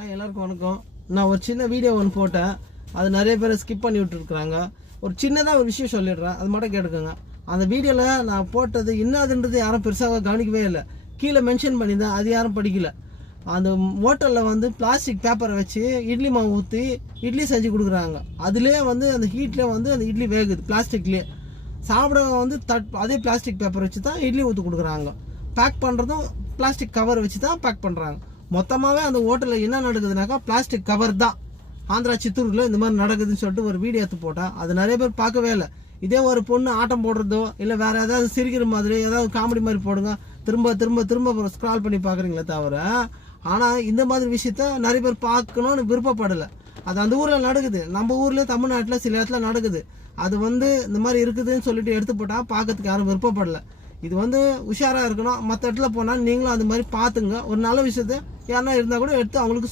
Hi எல்லாருக்கும் வணக்கம். நான் ஒரு சின்ன வீடியோ ஒன்று போட்டேன். அது நிறைய பேர் ஸ்கிப் பண்ணி விட்டுருக்குறாங்க. ஒரு சின்னதாக ஒரு விஷயம் சொல்லிடுறேன், அது மட்டும் கேட்டுக்கோங்க. அந்த வீடியோவில் நான் போட்டது என்னதுன்றது யாரும் பெருசாக கவனிக்கவே இல்லை. கீழே மென்ஷன் பண்ணியிருந்தேன், அது யாரும் படிக்கல. அந்த ஹோட்டலில் வந்து பிளாஸ்டிக் பேப்பரை வச்சு இட்லி மாவு ஊற்றி இட்லி செஞ்சு கொடுக்குறாங்க. அதுலேயே வந்து அந்த ஹீட்டில் வந்து அந்த இட்லி வேகுது பிளாஸ்டிக்லேயே. சாப்பிட வந்து அதே பிளாஸ்டிக் பேப்பர் வச்சு தான் இட்லி ஊற்றி கொடுக்குறாங்க. பேக் பண்ணுறதும் பிளாஸ்டிக் கவர் வச்சு தான் பேக் பண்ணுறாங்க. மொத்தமாகவே அந்த ஹோட்டலில் என்ன நடக்குதுனாக்கா பிளாஸ்டிக் கவர் தான். ஆந்திரா சித்தூரில் இந்த மாதிரி நடக்குதுன்னு சொல்லிட்டு ஒரு வீடியோ எடுத்து போட்டேன். அது நிறைய பேர் பார்க்கவே இல்லை. இதே ஒரு பொண்ணு ஆட்டம் போடுறதோ இல்லை வேறு ஏதாவது சிரிக்கிற மாதிரி ஏதாவது காமெடி மாதிரி போடுங்க, திரும்ப திரும்ப திரும்ப ஸ்க்ரால் பண்ணி பார்க்குறீங்களே தவிர, ஆனால் இந்த மாதிரி விஷயத்த நிறைய பேர் பார்க்கணும்னு விருப்பப்படலை. அது அந்த ஊரில் நடக்குது. நம்ம ஊரில் தமிழ்நாட்டில் சில இடத்துல நடக்குது. அது வந்து இந்த மாதிரி இருக்குதுன்னு சொல்லிட்டு எடுத்து போட்டால் பார்க்கறதுக்கு யாரும் விருப்பப்படலை. இது வந்து உஷாராக இருக்கணும். மற்ற இடத்துல போனால் நீங்களும் அந்த மாதிரி பார்த்துங்க. ஒரு நல்ல விஷயத்த யாருன்னா இருந்தால் கூட எடுத்து அவங்களுக்கு